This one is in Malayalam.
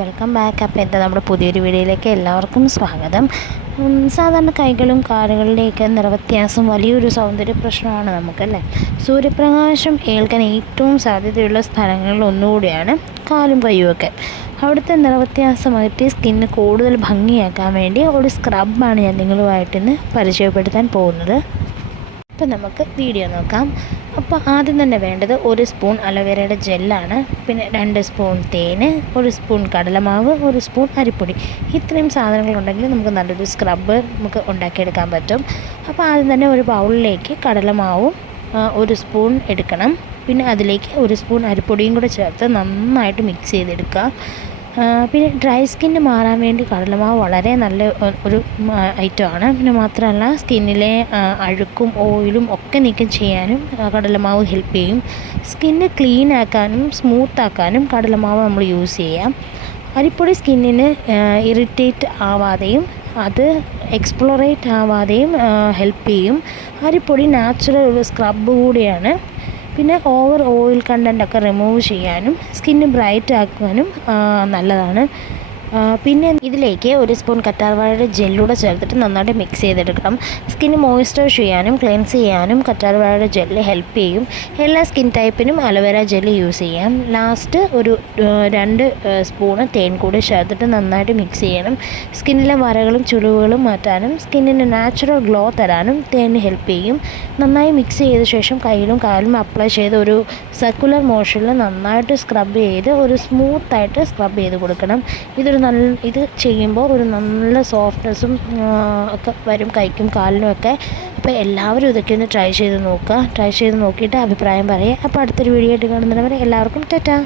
Welcome back. അപ്പോൾ എന്താ നമ്മുടെ പുതിയൊരു വീഡിയോയിലേക്ക് എല്ലാവർക്കും സ്വാഗതം. സാധാരണ കൈകളും കാലുകളുടെയൊക്കെ നിറവ്യത്യാസം വലിയൊരു സൗന്ദര്യ പ്രശ്നമാണ് നമുക്കല്ലേ? സൂര്യപ്രകാശം ഏൽക്കാൻ ഏറ്റവും സാധ്യതയുള്ള സ്ഥലങ്ങളിൽ ഒന്നുകൂടിയാണ് കാലും കൈയുമൊക്കെ അവിടുത്തെ നിറവ്യത്യാസം അകറ്റി സ്കിന്ന് കൂടുതൽ ഭംഗിയാക്കാൻ വേണ്ടി ഒരു സ്ക്രബാണ് ഞാൻ നിങ്ങളുമായിട്ട് ഇന്ന് പരിചയപ്പെടുത്താൻ പോകുന്നത്. അപ്പോൾ നമുക്ക് വീഡിയോ നോക്കാം. അപ്പോൾ ആദ്യം തന്നെ വേണ്ടത് ഒരു സ്പൂൺ അലോവേരയുടെ ജെല്ലാണ്. പിന്നെ രണ്ട് സ്പൂൺ തേന് ഒരു സ്പൂൺ കടലമാവ് ഒരു സ്പൂൺ അരിപ്പൊടി. ഇത്രയും സാധനങ്ങളുണ്ടെങ്കിൽ നമുക്ക് നല്ലൊരു സ്ക്രബ്ബ് നമുക്ക് ഉണ്ടാക്കിയെടുക്കാൻ പറ്റും. അപ്പോൾ ആദ്യം തന്നെ ഒരു ബൗളിലേക്ക് കടലമാവും ഒരു സ്പൂൺ എടുക്കണം. പിന്നെ അതിലേക്ക് ഒരു സ്പൂൺ അരിപ്പൊടിയും കൂടെ ചേർത്ത് നന്നായിട്ട് മിക്സ് ചെയ്തെടുക്കുക പിന്നെ ഡ്രൈ സ്കിന്ന് മാറാൻ വേണ്ടി കടലമാവ് വളരെ നല്ല ഒരു ഐറ്റമാണ് പിന്നെ മാത്രമല്ല സ്കിന്നിലെ അഴുക്കും ഓയിലും ഒക്കെ നീക്കം ചെയ്യാനും കടലമാവ് ഹെൽപ്പ് ചെയ്യും. സ്കിന്ന് ക്ലീൻ ആക്കാനും സ്മൂത്ത് ആക്കാനും കടലമാവ് നമ്മൾ യൂസ് ചെയ്യാം. അരിപ്പൊടി സ്കിന്നിന് ഇറിറ്റേറ്റ് ആവാതെയും അത് എക്സ്പ്ലോറേറ്റ് ആവാതെയും ഹെൽപ്പ് ചെയ്യും. അരിപ്പൊടി നാച്ചുറൽ ഒരു സ്ക്രബ് കൂടിയാണ്. പിന്നെ ഓവർ ഓയിൽ കണ്ടന്റൊക്കെ റിമൂവ് ചെയ്യാനും സ്കിന്ന് ബ്രൈറ്റ് ആക്കുവാനും നല്ലതാണ്. പിന്നെ ഇതിലേക്ക് ഒരു സ്പൂൺ കറ്റാർവാഴയുടെ ജെല്ലൂടെ ചേർത്തിട്ട് നന്നായിട്ട് മിക്സ് ചെയ്തെടുക്കണം. സ്കിന്ന് മോയിസ്ചറൈസ് ചെയ്യാനും ക്ലെൻസ് ചെയ്യാനും കറ്റാർവാഴയുടെ ജെല്ല് ഹെൽപ്പ് ചെയ്യും. എല്ലാ സ്കിൻ ടൈപ്പിനും അലോവേര ജെല്ല് യൂസ് ചെയ്യാം. ലാസ്റ്റ് ഒരു രണ്ട് സ്പൂണ് തേൻ കൂടി ചേർത്തിട്ട് നന്നായിട്ട് മിക്സ് ചെയ്യണം. സ്കിന്നിലെ വരകളും ചുളിവുകളും മാറ്റാനും സ്കിന്നിന് നാച്ചുറൽ ഗ്ലോ തരാനും തേൻ ഹെൽപ്പ് ചെയ്യും. നന്നായി മിക്സ് ചെയ്ത ശേഷം കയ്യിലും കാലിലും അപ്ലൈ ചെയ്ത് ഒരു സർക്കുലർ മോഷനിൽ നന്നായിട്ട് സ്ക്രബ് ചെയ്ത് ഒരു സ്മൂത്തായിട്ട് സ്ക്രബ് ചെയ്ത് കൊടുക്കണം. ഇതൊരു നല്ല ഇത് ചെയ്യുമ്പോൾ ഒരു നല്ല സോഫ്റ്റ്നെസ്സും ഒക്കെ വരും കൈക്കും കാലിനും ഒക്കെ. അപ്പോൾ എല്ലാവരും ഇതൊക്കെ ഒന്ന് ട്രൈ ചെയ്ത് നോക്കുക. ട്രൈ ചെയ്ത് നോക്കിയിട്ട് അഭിപ്രായം പറയുക. അപ്പോൾ അടുത്തൊരു വീഡിയോ ആയിട്ട് കാണുന്നവരെ എല്ലാവർക്കും ടാറ്റാ.